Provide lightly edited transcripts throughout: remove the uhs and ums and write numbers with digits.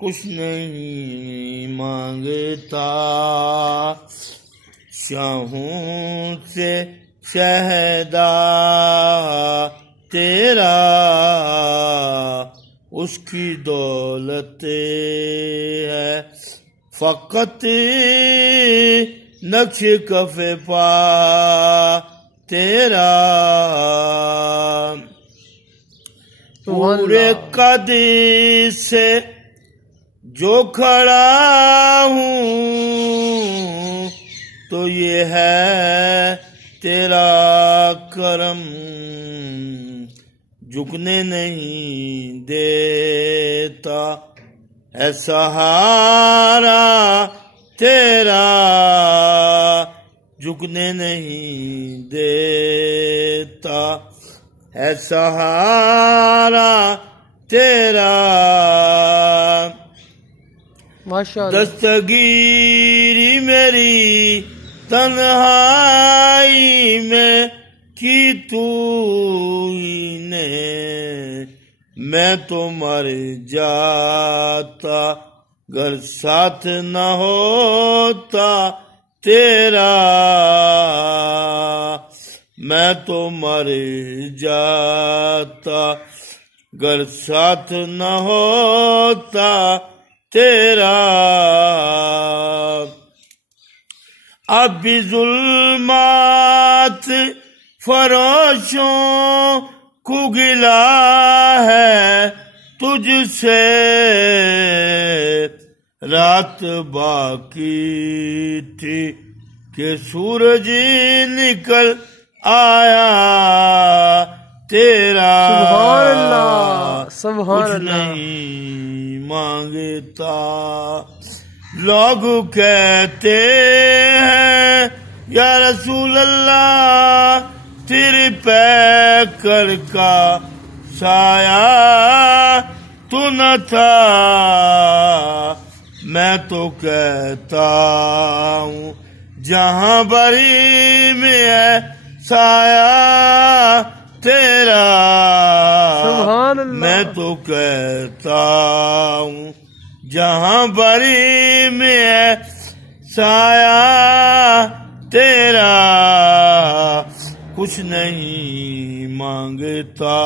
کچھ نہیں مانگتا، شاہوں سے شہدا تیرا، اس کی دولت ہے فقط نقش کف پا تیرا، پورے قد سے جو کھڑا ہوں تو یہ ہے تیرا کرم، جھکنے نہیں دیتا ہے سہارا تیرا، جھکنے نہیں دیتا ہے سہارا تیرا، دستگیری میری تنہائی میں کی تو ہی نے، میں تو مر جاتا گر ساتھ نہ ہوتا تیرا، میں تو مر جاتا گر ساتھ نہ ہوتا تیرا، اب بھی ظلمات فروشوں کو گلا ہے تجھ سے، رات باقی تھی کہ سورج نکل آیا تیرا، سبحان اللہ سبحان اللہ، کچھ نہیں مانگتا، لوگ کہتے ہیں یا رسول اللہ تیرے پیکر کا سایہ تو نہ تھا، میں تو کہتا ہوں جہاں بری میں ہے سایہ تیرا، سبحان اللہ، میں تو کہتا ہوں جہاں بری میں ہے سایہ تیرا، کچھ نہیں مانگتا،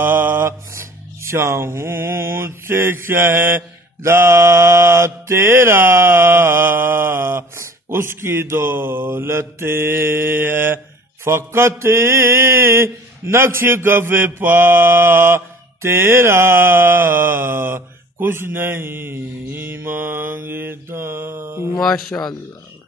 شاہوں سے شہدا تیرا، اس کی دولت ہے فقط نقش کف پا تیرا، کچھ نہیں مانگتا۔ ماشاء اللہ۔